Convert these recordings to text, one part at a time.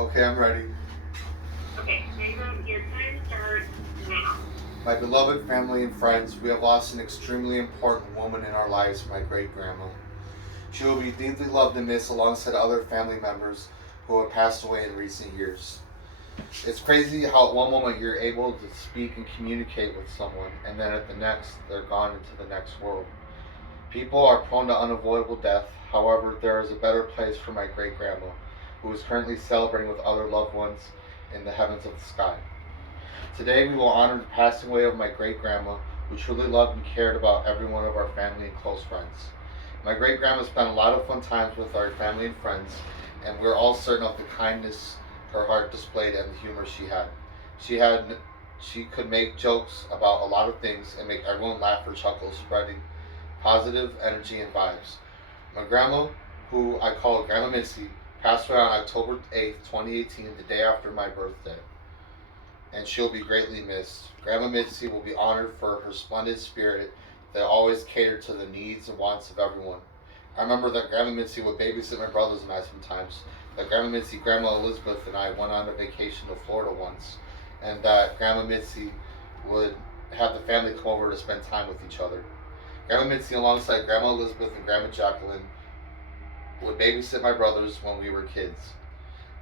Okay, I'm ready. Okay, Jacob, your time starts now. My beloved family and friends, we have lost an extremely important woman in our lives, my great grandma. She will be deeply loved and missed alongside other family members who have passed away in recent years. It's crazy how at one moment you're able to speak and communicate with someone, and then at the next, they're gone into the next world. People are prone to unavoidable death, however, there is a better place for my great grandma, who is currently celebrating with other loved ones in the heavens of the sky. Today we will honor the passing away of my great grandma, who truly loved and cared about every one of our family and close friends. My great grandma spent a lot of fun times with our family and friends, and we're all certain of the kindness her heart displayed and the humor she had. She had she could make jokes about a lot of things and make everyone laugh or chuckle, spreading positive energy and vibes. My grandma, who I call Grandma Mitzi, passed away on October 8th, 2018, the day after my birthday, and she'll be greatly missed. Grandma Mitzi will be honored for her splendid spirit that always catered to the needs and wants of everyone. I remember that Grandma Mitzi would babysit my brothers and I sometimes. That Grandma Mitzi, Grandma Elizabeth, and I went on a vacation to Florida once, and that Grandma Mitzi would have the family come over to spend time with each other. Grandma Mitzi, alongside Grandma Elizabeth and Grandma Jacqueline, would babysit my brothers when we were kids.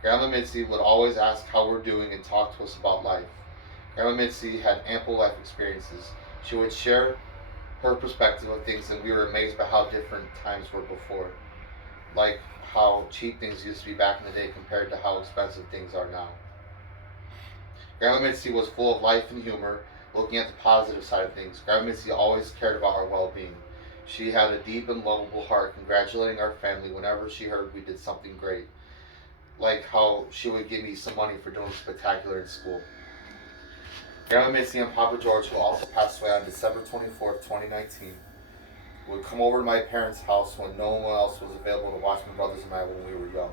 Grandma Mitzi would always ask how we're doing and talk to us about life. Grandma Mitzi had ample life experiences. She would share her perspective of things, and we were amazed by how different times were before. Like how cheap things used to be back in the day compared to how expensive things are now. Grandma Mitzi was full of life and humor, looking at the positive side of things. Grandma Mitzi always cared about our well being. She had a deep and lovable heart, congratulating our family whenever she heard we did something great, like how she would give me some money for doing spectacular in school. Grandma Mitzi and Papa George, who also passed away on December 24th, 2019, would come over to my parents' house when no one else was available to watch my brothers and I when we were young.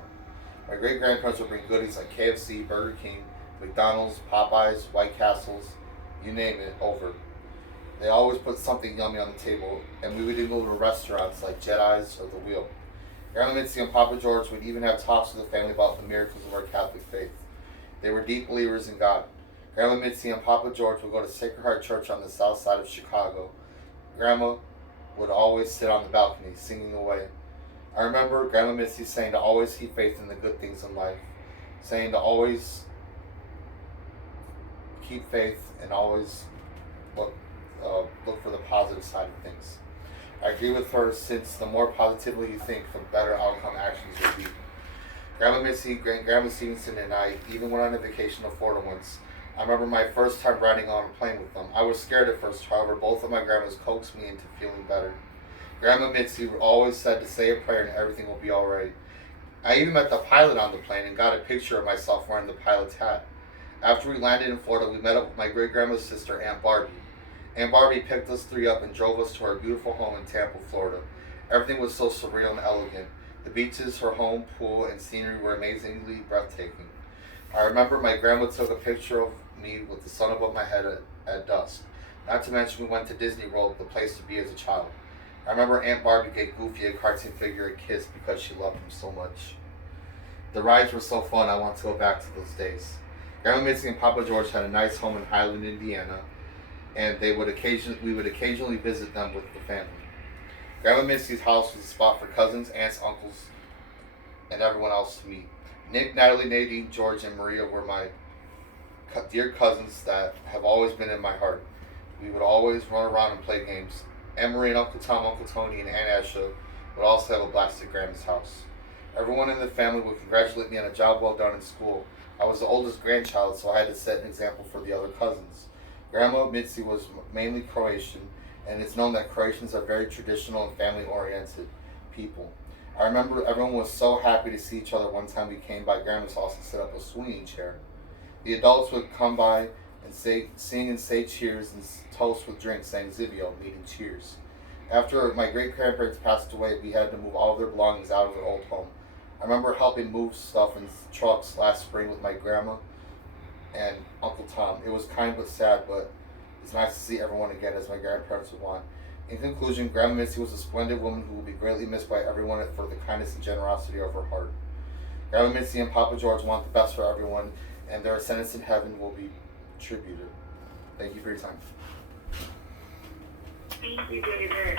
My great grandparents would bring goodies like KFC, Burger King, McDonald's, Popeyes, White Castles, you name it, over. They always put something yummy on the table, and we would even go to restaurants like Jedi's or The Wheel. Grandma Mitzi and Papa George would even have talks with the family about the miracles of our Catholic faith. They were deep believers in God. Grandma Mitzi and Papa George would go to Sacred Heart Church on the south side of Chicago. Grandma would always sit on the balcony singing away. I remember Grandma Mitzi saying to always keep faith in the good things in life, saying to always keep faith and always look, look for the positive side of things. I agree with her, since the more positively you think, the better outcome actions will be. Grandma Mitzi, Grandma Stevenson, and I even went on a vacation to Florida once. I remember my first time riding on a plane with them. I was scared at first, however, both of my grandmas coaxed me into feeling better. Grandma Mitzi always said to say a prayer and everything will be alright. I even met the pilot on the plane and got a picture of myself wearing the pilot's hat. After we landed in Florida, we met up with my great grandma's sister, Aunt Barbie. Aunt Barbie picked us three up and drove us to our beautiful home in Tampa, Florida. Everything was so surreal and elegant. The beaches, her home, pool, and scenery were amazingly breathtaking. I remember my grandma took a picture of me with the sun above my head at dusk. Not to mention we went to Disney World, the place to be as a child. I remember Aunt Barbie gave Goofy a cartoon figure a kiss because she loved him so much. The rides were so fun, I want to go back to those days. Grandma Mitzi and Papa George had a nice home in Highland, Indiana, and we would occasionally visit them with the family. Grandma Mitzi's house was a spot for cousins, aunts, uncles, and everyone else to meet. Nick, Natalie, Nadine, George, and Maria were my dear cousins that have always been in my heart. We would always run around and play games. Aunt Marie and Uncle Tom, Uncle Tony, and Aunt Asha would also have a blast at Grandma's house. Everyone in the family would congratulate me on a job well done in school. I was the oldest grandchild, so I had to set an example for the other cousins. Grandma Mitzi was mainly Croatian, and it's known that Croatians are very traditional and family-oriented people. I remember everyone was so happy to see each other one time we came by Grandma's house and set up a swinging chair. The adults would come by and sing and say cheers and toast with drinks, saying Zivio, meaning cheers. After my great-grandparents passed away, we had to move all of their belongings out of their old home. I remember helping move stuff in trucks last spring with my grandma and Uncle Tom. It was kind but sad, but it's nice to see everyone again, as my grandparents would want. In conclusion, Grandma Mitzi was a splendid woman who will be greatly missed by everyone for the kindness and generosity of her heart. Grandma Mitzi and Papa George want the best for everyone, and their ascendance in heaven will be tributed. Thank you for your time. Thank you, David.